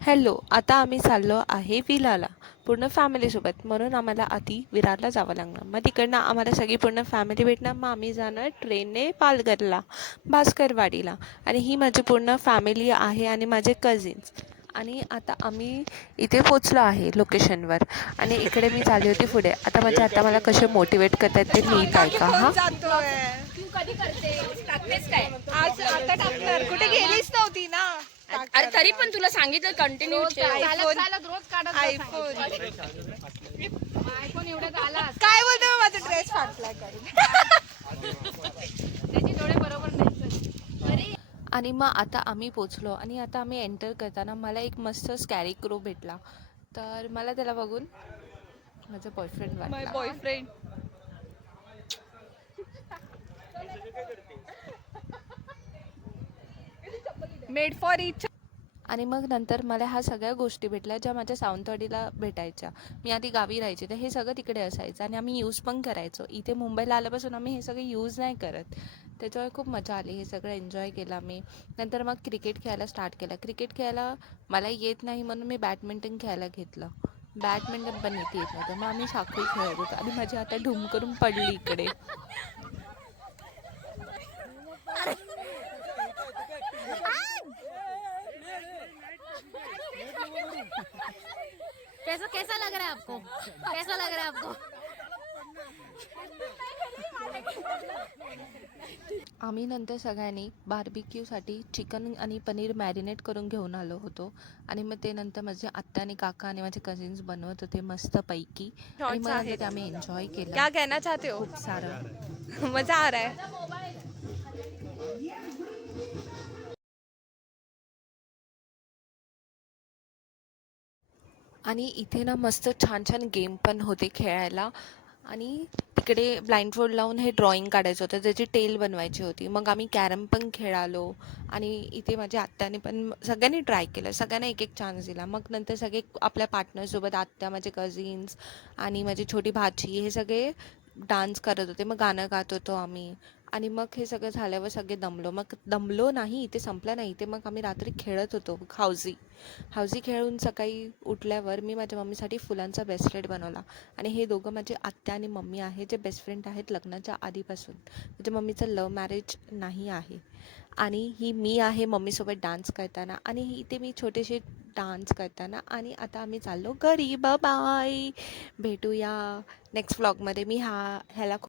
Hello, आता आम्ही चाललो आहे विलाला पूर्ण फॅमिलीसोबत. म्हणून आम्हाला आधी विरारला जावं लागणार. मग तिकडनं आम्हाला सगळी पूर्ण फॅमिली भेटणार. मग आम्ही जाणार ट्रेनने पालघरला, भास्करवाडीला. आणि ही माझी पूर्ण फॅमिली आहे आणि माझे कझिन्स. आणि आता आम्ही इथे पोचलो आहे लोकेशनवर. आणि इकडे मी चालली होती पुढे. आता माझे आता मला कसे मोटिवेट करतात ते नीट ऐका हां. तू कधी करते टाकतेस काय आज आता टाकणार कुठे गेलीच नव्हती ना अरे तरी पण तुला सांगितलं कंटिन्यू आयफोन एवढ्यात आला काय बोलतो माझा ड्रेस फाटलाय त्याची डोळे बरोबर नाही. आणि मग आता आम्ही पोचलो आणि आता आम्ही एंटर करताना मला एक मस्त स्कॅरी क्रो भेटला. तर मला त्याला बघून माझा बॉयफ्रेंड माय वाटला. Boyfriend made for each. आणि मग नंतर मला ह्या सगळ्या गोष्टी भेटल्या ज्या माझ्या सावंतवाडीला भेटायच्या. मी आधी गावी राहायचे तर हे सगळं तिकडे असायचं आणि आम्ही यूज पण करायचो. इथे मुंबईला आल्यापासून आम्ही हे सगळं यूज नाही करत. त्याच्यामुळे खूप मजा आली. हे सगळं एन्जॉय केलं आम्ही. नंतर मग क्रिकेट खेळायला स्टार्ट केलं. क्रिकेट खेळायला मला येत नाही म्हणून मी बॅडमिंटन खेळायला घेतलं. बॅडमिंटन पण येत नव्हतं. मग आम्ही साखळी खेळत होतो आणि माझी आता ढुम करून पडली इकडे. कैसा कैसा लग रहा है आपको? कैसा लग रहा है आपको? आम्ही नंतर सगळ्यांनी बार्बिक्यूसाठी चिकन आणि पनीर मॅरिनेट करून घेऊन आलो होतो. आणि मग ते नंतर माझे आत्या आणि काका आणि माझे कझिन्स बनवत होते मस्तपैकी. आणि मग नंतर ते आम्ही एन्जॉय केलं क्या कहना चाहते हो खूप सारं. मजा आ रहा है आणि इथे ना मस्त छान छान गेम पण होते खेळायला. आणि तिकडे ब्लाइंडफोल्ड लावून हे ड्रॉइंग काढायचं होतं, त्याची टेल बनवायची होती. मग आम्ही कॅरम पण खेळालो. आणि इथे माझ्या आत्याने पण सगळ्यांनी ट्राय केलं. सगळ्यांना एक एक चान्स दिला. मग नंतर सगळे आपल्या पार्टनरसोबत आत्या, माझे कझिन्स आणि माझी छोटी भाची हे सगळे डान्स करत होते. मग गाणं गात होतो आम्ही. आणि मग हे सगळं झाल्यावर सगळे दमलो. मग दमलो नाही, इथे संपलं नाही. इथे मग आम्ही रात्री खेळत होतो हाऊझी खेळून सकाळी उठल्यावर मी माझ्या मम्मीसाठी फुलांचा ब्रेसलेट बनवला. आणि हे दोघं माझे आत्या आणि मम्मी आहे, जे बेस्ट फ्रेंड आहेत लग्नाच्या आधीपासून. माझ्या मम्मीचं लव्ह मॅरेज नाही आहे. आणि ही मी आहे मम्मीसोबत डान्स करताना. आणि इथे मी छोटेसे डान्स करताना. आणि आता आम्ही चाललो घरी. बाय. भेटूया नेक्स्ट व्लॉगमध्ये. मी ह्याला